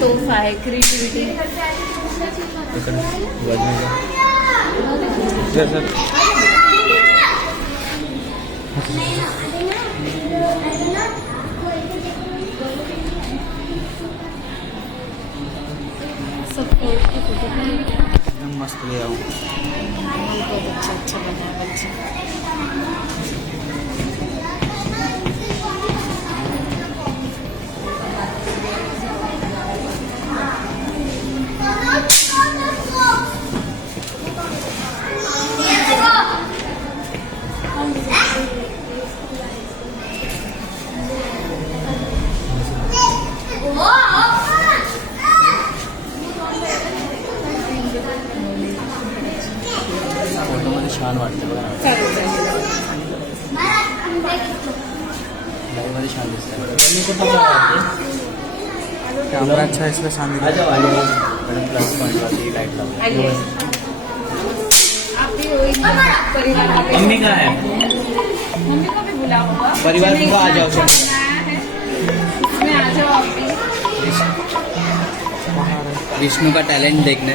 तोहफा आहे क्रिएटिव्हिटी एकदम मस्त ले आओ। अच्छा बना बच्चा फोटोमध्ये छान वाटतं बघा, लाईव्हमध्ये छान दिसतं। कॅमेरा अच्छा है इसलिए छान दिखता है। मैडम प्लस पॉइंट वाली लाइट लाओ। मम्मी का है, मम्मी को भी बुलाऊंगा, परिवार को आ जाओ। आ जाओ आप भी। विष्णु का टैलेंट देखने।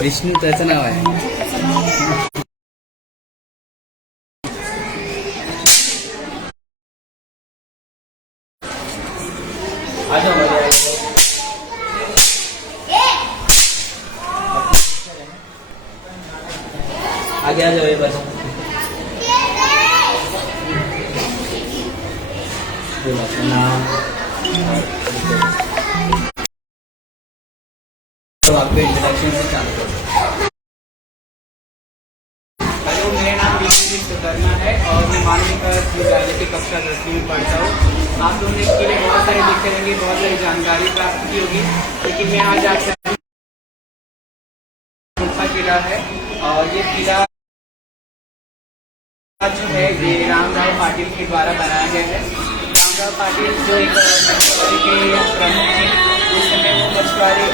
विष्णू त्याचं नाव आहे। आगे आ जाओ बस। बोलो अपना नाम, तो आपके इंट्रोडक्शन से चालू करो। हेलो, मेरा नाम विष्णु शर्मा है और मैं मानविक विद्यालय की कक्षा 10वीं में पढ़ता हूँ। आप लोगों ने इसके लिए बहुत सारे लिखे होंगे, बहुत सारी जानकारी प्राप्त की होगी, लेकिन मैं आज आपसे किला है और ये किला जो है ये रामराव पाटिल के द्वारा बनाया गया है। रामराव पाटिल जो एक मछुआरे के प्रमुख थे, उस समय वो मछुआरे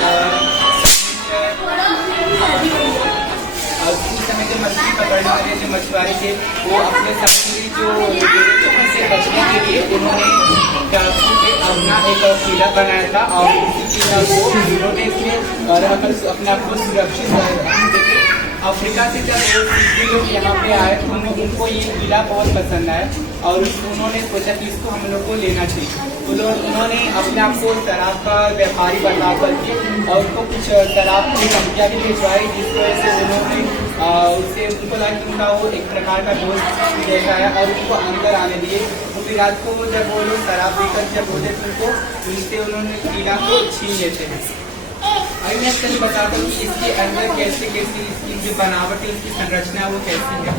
उस समय जो मछली पकड़ने वाले जो मछुआरे थे वो अपने समुद्री जो जोखिम से बचने के लिए उन्होंने डाकू से अपना एक किला बनाया था और उसी किला को उन्होंने इसमें रहकर अपने आप को सुरक्षित। अफ्रीका से जब लोग यहाँ पे आए तो उनको ये किला बहुत पसंद आया और उन्होंने सोचा कि इसको हम लोग को लेना चाहिए। उन्होंने अपने आप को शराब का व्यापारी बता करके और उनको कुछ शराब की धमकियाँ भी भिजवाई, जिस वजह से उन्होंने उससे उनको लगा कि उनका वो एक प्रकार का दोस्त देखा है और उनको अंदर आने दिए। तो फिर रात को जब वो लोग शराब पीकर जब होते थे उनको उनसे उन्होंने किला को छीन लेते हैं। अभी मैं आपको बताता हूँ कि इसके अंदर कैसे कैसे इसकी जो बनावट है, इसकी संरचना है वो कैसी है।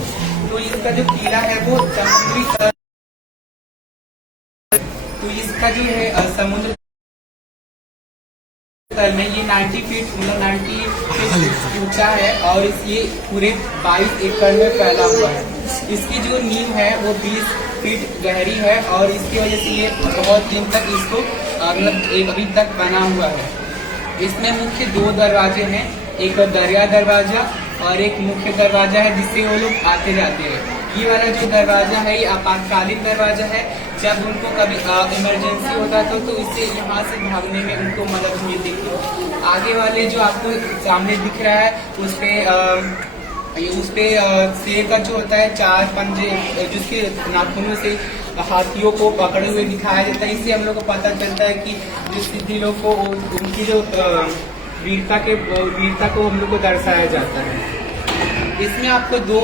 तो इसका जो किला है वो समुद्री तो इसका जो है समुद्र में ये 90 फीट ऊंचा है और ये पूरे 22 एकड़ में फैला हुआ है। इसकी जो नींव है वो 20 फीट गहरी है और इसकी वजह से ये बहुत दिन तक इसको अभी तक बना हुआ है। इसमें मुख्य 2 दरवाजे हैं, एक दरिया दरवाजा और एक मुख्य दरवाजा है जिससे वो लोग आते जाते हैं। ये वाला जो दरवाजा है ये आपातकालीन दरवाजा है, जब उनको कभी इमरजेंसी होता था तो इससे यहाँ से भागने में उनको मदद मिलती थी। आगे वाले जो आपको सामने दिख रहा है उस पे शेर का जो होता है 4 पंजे जिसके नाखूनों से हाथियों को पकड़े हुए दिखाया जाता है। इससे हम लोग को पता चलता है कि जो सिद्धि लोग को उनकी जो वीरता को हम लोग को दर्शाया जाता है। इसमें आपको दो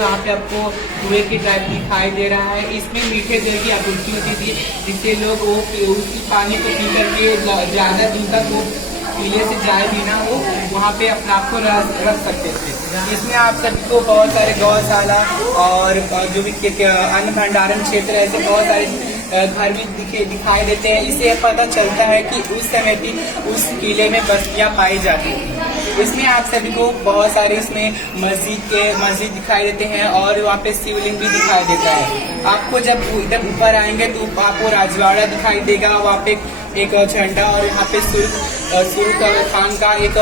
यहाँ पे आपको कुएं की टाइप दिखाई दे रहा है। इसमें मीठे तेल की आपूर्ति होती थी, जिससे लोग वो उसी पानी को पी करके ज़्यादा दिन तक वो पीले से जाए बिना वो वहाँ पे अपने आप को रख सकते थे। इसमें आप सभी को बहुत सारे गौशाला और जो भी अन्न भंडारण क्षेत्र ऐसे बहुत सारे घर भी दिखाई देते हैं। इससे पता चलता है कि उस समय भी उस किले में बस्तियां पाई जाती थी। इसमें आप सभी को बहुत सारे इसमें मस्जिद दिखाई देते हैं और वहाँ पे शिवलिंग भी दिखाई देता है। आपको जब इधर ऊपर आएंगे तो आपको राजवाड़ा दिखाई देगा, वहाँ पे एक झंडा और यहाँ पे सुल्तान खान का एक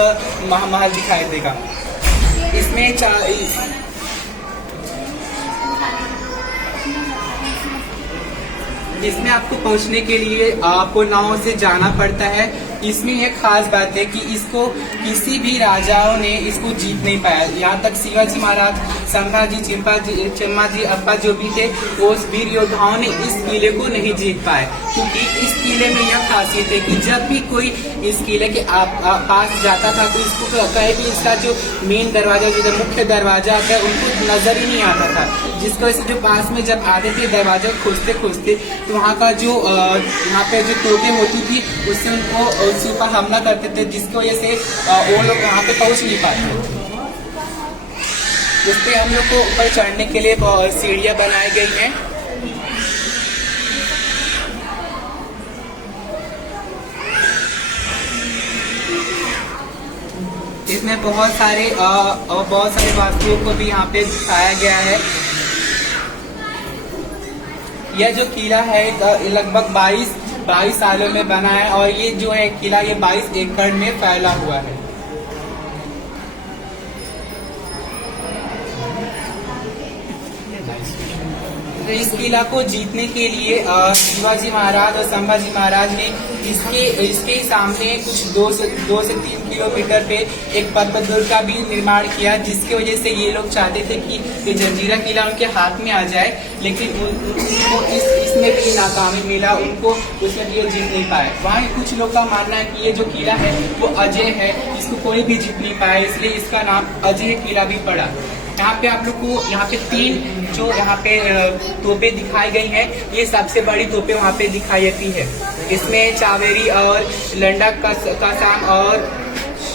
महल दिखाई देगा। इसमें आपको पहुंचने के लिए आपको नाव से जाना पड़ता है। इसमें एक खास बात है कि इसको किसी भी राजाओं ने इसको जीत नहीं पाया। यहाँ तक शिवाजी महाराज, संभाजी, चिम्माजी अप्पा जो भी थे, वो वीर योद्धाओं ने इस किले को नहीं जीत पाए, क्योंकि इस किले में यह खासियत है कि जब भी कोई इस किले के पास जाता था तो इसको कहे कि इसका जो मेन दरवाजा, जो मुख्य दरवाजा आता है, उनको नजर ही नहीं आता था। जिसकी वजह से जो पास में जब आते थे दरवाजा खोजते खोजते तो वहाँ का जो यहाँ पे जो तोपें होती थी उससे उनको उसके ऊपर हमला करते थे, जिसकी वजह से वो लोग वहाँ पे पहुँच नहीं पाते। उस पे हम लोग को ऊपर चढ़ने के लिए सीढ़ियाँ बनाई गई हैं। इसमें बहुत सारे वास्तुओं को भी यहाँ पे दिखाया गया है। यह जो किला है लगभग 22 सालों में बना है और ये जो है किला ये 22 एकड़ में फैला हुआ है। इस किला को जीतने के लिए शिवाजी महाराज और संभाजी महाराज ने इसके सामने कुछ 2 से 3 किलोमीटर पे एक पर्वत दुर्ग का भी निर्माण किया, जिसकी वजह से ये लोग चाहते थे कि ये जंजीरा किला उनके हाथ में आ जाए, लेकिन उनको इसमें भी नाकामी मिला, उनको उसमें भी ये जीत नहीं पाए। वहाँ कुछ लोग का मानना है कि ये जो किला है वो अजय है, इसको कोई भी जीत नहीं पाया, इसलिए इसका नाम अजय किला भी पड़ा। यहाँ पे आप लोग को यहाँ पे 3 जो यहाँ पे तोपें दिखाई गई हैं, ये सबसे बड़ी तोपें वहाँ पे दिखाई देती है। इसमें चावेरी और लंडा कसाम और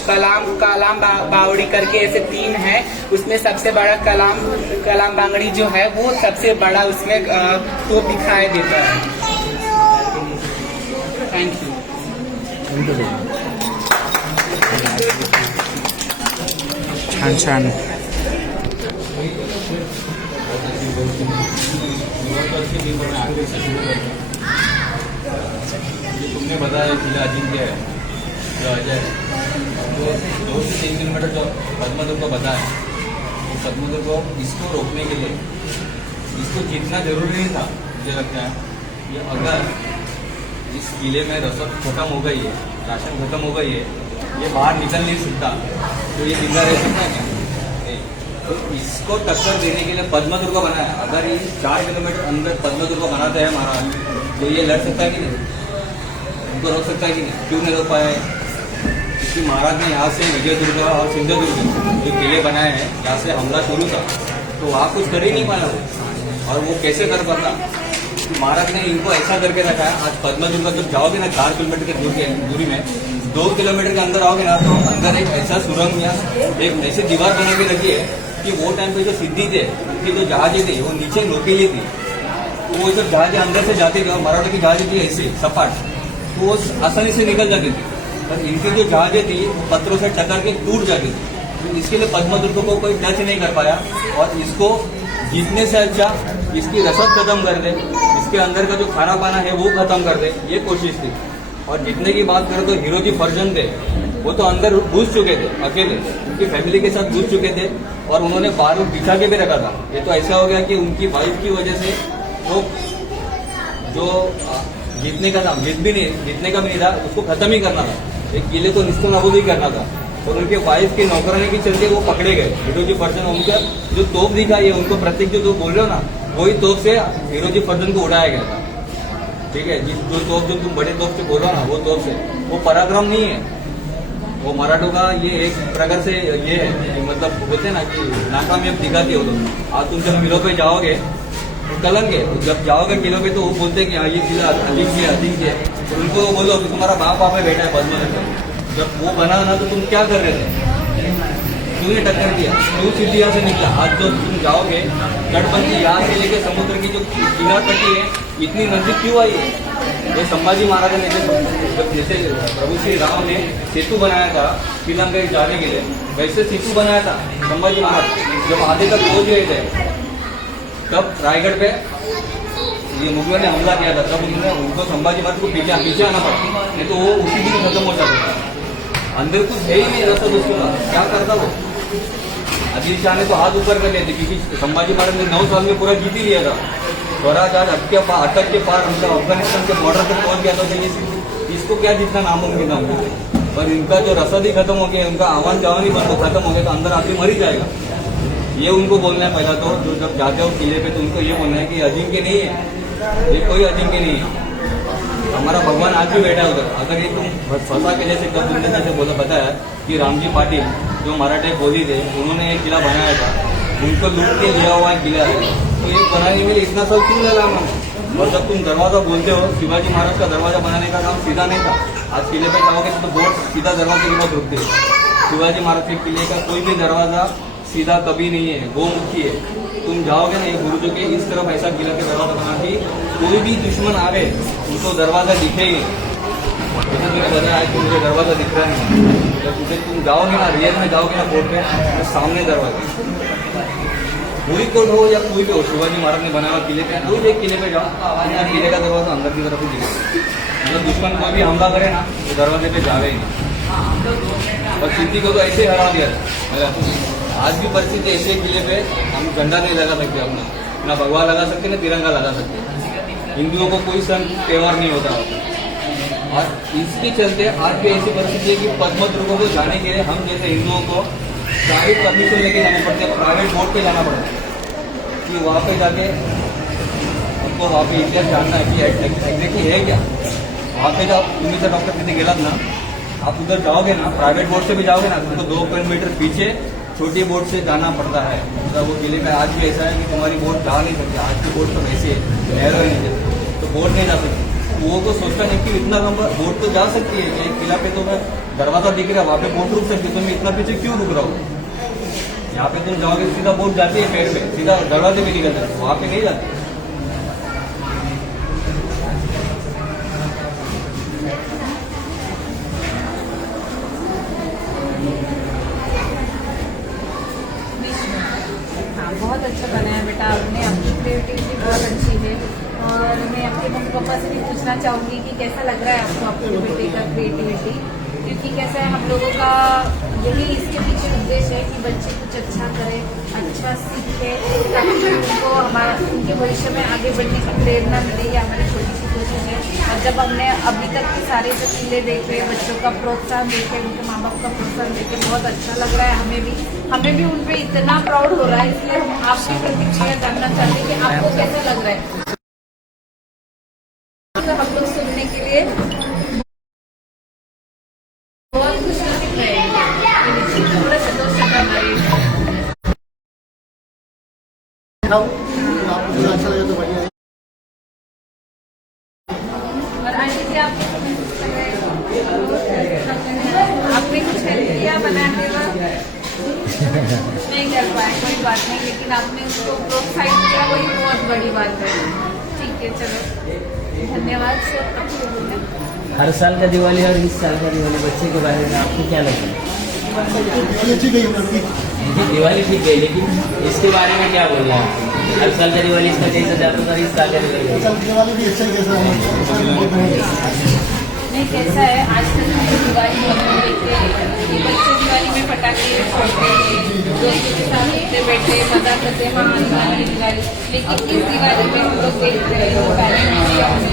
कलाम बावड़ी करके ऐसे 3 हैं। उसमें सबसे बड़ा कलाम बांगड़ी जो है वो सबसे बड़ा उसमें तोप दिखाई देता है। Thank you. छान तुमने बताया किला अजिंक्य है जो अजय है, तो 2 से 3 किलोमीटर जो पद्मदुर्ग को बताया, तो पद्मदुर्ग को इसको रोकने के लिए इसको जीतना जरूरी नहीं था। मुझे लगता है ये अगर इस किले में रसद खत्म हो गई है, राशन खत्म हो गई है, ये बाहर निकल नहीं सकता, तो ये जिंदा रह सकता क्या? तो इसको टक्कर देने के लिए पद्मदुर्ग को बनाया। अगर ये 4 किलोमीटर अंदर पद्मदुर्ग को बनाते हैं महाराज, तो ये लड़ सकता है कि नहीं? उनको रोक सकता है कि नहीं? क्यों नहीं रोक पाया है? क्योंकि महाराज ने यहाँ से विजयदुर्ग और सिंधुदुर्ग जो किले बनाए हैं, यहाँ से हमला शुरू था, तो वहाँ कुछ कर ही नहीं पाया वो। और वो कैसे कर पाता? महाराज ने इनको ऐसा करके रखा है। आज पद्मदुर्ग जब जाओगे ना 4 किलोमीटर के दूरी में, 2 किलोमीटर के अंदर आओगे ना, तो अंदर एक ऐसा सुरंग या एक ऐसी दीवार बना के रखी है कि वो टाइम पे जो सिद्धि थे, उनकी जो जहाजें थी वो नीचे नोकेली थी, तो वो जब जहाजें अंदर से जाती थी और मराठा की जहाजें थी ऐसे सपाट, तो वो आसानी से निकल जाती थी। पर इनकी जो जहाजें थी वो पत्थरों से टकर के टूट जाती थी। तो इसके लिए पद्मदुर्ग को कोई टच नहीं कर पाया, और इसको जीतने से अच्छा इसकी रसद खत्म कर दे, इसके अंदर का जो खाना पाना है वो खत्म कर दे, ये कोशिश थी। और जीतने की बात करें तो हीरोजी फर्जन थे, वो तो अंदर घुस चुके थे अकेले, उनकी फैमिली के साथ घुस चुके थे, और उन्होंने बारूद बिछा के भी रखा था। ये तो ऐसा हो गया कि उनकी वाइफ की वजह से वो जो जीतने का था, जीतने का भी नहीं था, उसको खत्म ही करना था, एक किले को निस्तो नाबूद ही करना था। और उनके वाइफ के नौकरानी के चलते वो पकड़े गए। हीरोजी फर्जन उनका जो तोप दिखाई है, उनको प्रत्येक जो बोल रहे हो ना, वही तोप से हीरोजी फर्जन को उड़ाया गया था। ठीक है, जो तोप जो तुम बड़े तोप से बोल रहे हो ना, वो तोप से, वो पराक्रम नहीं है, वो मराठों का ये एक प्रकार से ये है, मतलब बोलते हैं ना कि नाकामयाब दिखाती हो तुम। आज तुम जब किलो पे जाओगे कलंक है, जब जाओगे किलो पे तो वो बोलते हैं कि हाँ ये किला अधिक है। तो उनको बोलो कि तुम्हारा बाप है बेटा है पद्मनगर। जब वो बना ना तो तुम क्या कर रहे थे, क्यों ने टक्कर दिया, क्यों सिटी यहाँ से निकला। आज जो तुम जाओगे तटबंदी यहाँ से लेके समुद्र की जो किनार पट्टी है इतनी नजदीक क्यों आई है। ये संभाजी महाराज ने जब जैसे प्रभु श्री राम ने सेतु बनाया था श्रीलंका जाने के लिए, वैसे सेतु बनाया था संभाजी महाराज। जब आधे तक पहुंच गए थे तब रायगढ़ पे ये मुगलों ने हमला किया था, तब उन्होंने उनको संभाजी महाराज को पीछे आना पड़ा, नहीं तो वो उसी दिन खत्म हो जाता था। अंदर कुछ है ही नहीं रहता दोस्तों, क्या करता वो। आदिल शाह ने तो हाथ ऊपर कर लिए थे क्योंकि संभाजी महाराज ने 9 साल में पूरा जीत ही लिया था। स्वराज आज अटक के पार मतलब अफगानिस्तान के बॉर्डर तक पहुंच गया था। तो इसको क्या जितना नामुमकिन था, पर इनका जो रसद ही खत्म हो गया, उनका आवान जावान ही बंद खत्म हो गया तो अंदर आदमी मर ही जाएगा। ये उनको बोलना है पहला तो, जो जब जाते हो किले पे तो उनको ये बोलना है कि अजिंक्य नहीं है, ये कोई अजिंक्य नहीं है, हमारा भगवान आज भी बैठा है उधर। अगर ये तुम फंसा के जैसे कब तुमने जैसे बोला बताया कि रामजी पाटिल जो मराठे बोली थे उन्होंने एक किला बनाया था, उनको लूट के लिया हुआ किला है, तो ये बनाने में इतना सब क्यों लगा। और जब तुम दरवाजा बोलते हो, शिवाजी महाराज का दरवाजा बनाने का काम सीधा नहीं था। आज किले पे जाओगे तो बोर्ड सीधा दरवाजे के बाद रुकते हैं। शिवाजी महाराज के किले का कोई भी दरवाजा सीधा कभी नहीं है, गोमुखी है। तुम जाओगे ना ये गुरुजों के इस तरफ ऐसा किला के दरवाजा बना के कोई भी दुश्मन आवे उनको दरवाजा दिखे ही। जैसे तुमने बताया कि मुझे दरवाजा दिख रहा नहीं, जब तुम जाओगे ना रियल में जाओगे ना कोर्ट पे तो सामने दरवाजा, कोई कोर्ट हो या कोई भी हो, शिवाजी महाराज ने बनाया किले पे, कोई भी किले पे जाओ किले का दरवाजा अंदर की तरफ ही दिखे। मतलब दुश्मन कोई भी हमला करे ना तो दरवाजे पे जावे ही नहीं। और सिद्धि को तो ऐसे ही हरा दिया। आज भी परिस्थिति ऐसे किले पे हम झंडा नहीं लगा सकते, अपना ना भगवा लगा सकते ना तिरंगा लगा सकते। हिंदुओं को कोई सन त्योहार नहीं होता। और इसके चलते आज भी ऐसी परिस्थिति है कि पद्म दुर्गों को जाने के लिए हम जैसे हिंदुओं को प्राइवेट परमिशन लेके जाना पड़ता है, प्राइवेट बोर्ड पे जाना पड़ता है कि वहाँ पे जाके हमको वहाँ पे इतिहास जानना है कि एग्जैक्टली है क्या। वहाँ पे जब तुम्हें से डॉक्टर कितने गेला ना, आप उधर जाओगे ना प्राइवेट बोर्ड से भी जाओगे ना तुमको 2 किलोमीटर पीछे छोटी बोट से जाना पड़ता है। मतलब वो किले में आज भी ऐसा है कि तुम्हारी बोट जा नहीं सकती। आज की बोट तो वैसे नहरों ही नहीं, तो बोट नहीं जा सकती। वो को सोचता नहीं कि इतना लंबा बोट तो जा सकती है, एक किला पे तो मैं दरवाजा दिख रहा है वहाँ पे बोट रुक सकती है, तुम इतना पीछे क्यों रुक रहा हो। यहाँ पे तुम जाओगे सीधा बोट जाती है पेड़ पे, सीधा दरवाजे पे निकल जाती है, वहाँ पे नहीं जाती। बहुत अच्छा बनाया बेटा आपने, आपकी क्रिएटिविटी बहुत अच्छी है। और मैं आपके मम्मी पापा से भी पूछना चाहूँगी कि कैसा लग रहा है आपको आपके बेटे का क्रिएटिविटी, क्योंकि कैसा है हम लोगों का यही इसके पीछे उद्देश्य है कि बच्चे कुछ अच्छा करें, अच्छा सीखे, ताकि उनको हमारा उनके भविष्य में आगे बढ़ने की प्रेरणा मिले। ये हमारी छोटी सी कोशिश है। और जब हमने अभी तक के सारे जो किले देखे, बच्चों का प्रोत्साहन देखे, उनके माँ बाप का प्रोत्साहन देखे, बहुत अच्छा लग रहा है। हमें भी उन पर इतना प्राउड हो रहा है। इसलिए हम आपकी प्रतिक्रिया जानना चाहते हैं कि आपको कैसा लग रहा है। हम लोग सुनने के लिए बहुत खुश रहेंगे, थोड़ा संतोष हमारे। अच्छा लगा तो बढ़िया। और आंटी जी आप आपने कुछ हेल्प किया बनाने में? नहीं कर पाए, कोई बात नहीं, लेकिन आपने उसको प्रोत्साहित किया, वही बहुत बड़ी बात है। ठीक है, चलो धन्यवाद सर। हर साल का दिवाली और इस साल का दिवाली बच्चे के बारे में आपको क्या लगता है? दिवाली ठीक है, लेकिन इसके बारे में क्या बोलना है? हर साल का दिवाली इसका जैसा जाता था, इस साल का दिवाली भी अच्छा कैसा नहीं कैसा है। आज तक हम दिवाली देखते हैं कि बच्चे दिवाली में पटाखे फोड़ते हैं, दोस्तों के साथ मिलते बैठे मजा करते हैं, हाँ दिवाली दिवाली। लेकिन इस दिवाली में हम लोग देखते हैं जो पेरेंट्स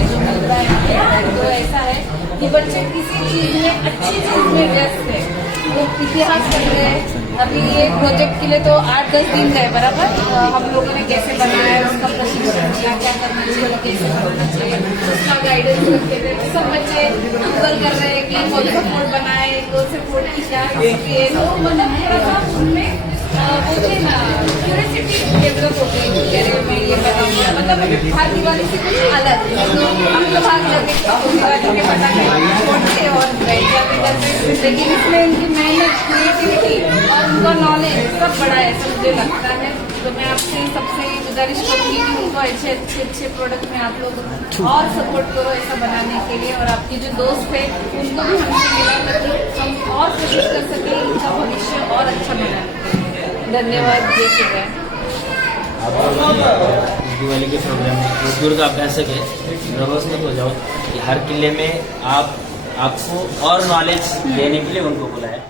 जो मिल रहा है, तो ऐसा है कि बच्चे किसी चीज़ में अच्छी चीज़ में व्यस्त है, वो इतिहास पढ़ रहे हैं, अभी ये प्रोजेक्ट के लिए तो 8-10 दिन गए बराबर। हम लोगों ने कैसे बनाया है, उसका प्रशिक्षण दिया, क्या करना चाहिए, कैसे करना चाहिए, उसका गाइडेंस करते थे। तो सब बच्चे गूगल कर रहे हैं कि कौन सा फूड बनाए, कौन से फूड की क्या रेसिपी है। तो मतलब थोड़ा सा उनमें बोलते हैं ना क्यूरियोसिटी डेवलप हो गई। कह रहे मैं ये बनाऊंगा, मतलब हर दिवाली से कुछ अलग। तो हम लोग भाग जाते दिवाली के पटाखे छोड़ते और बैठ जाते घर पे। लेकिन इसमें उनकी मेहनत, क्रिएटिविटी और उनका नॉलेज सब बड़ा है, ऐसा मुझे लगता है। तो मैं आपसे सबसे गुजारिश करूँगी कि उनको अच्छे प्रोडक्ट में आप लोग और सपोर्ट करो ऐसा बनाने के लिए। और आपकी जो दोस्त है उनको भी हमसे मिला ताकि हम और कोशिश कर सकें इनका भविष्य और अच्छा बनाने के लिए। धन्यवाद। जय श्री राम। आप दिवाली के प्रोग्राम में जोधपुर का अभ्यासक है, व्यवस्थित हो जाओ कि हर किले में आपको और नॉलेज देने के लिए उनको बुलाया।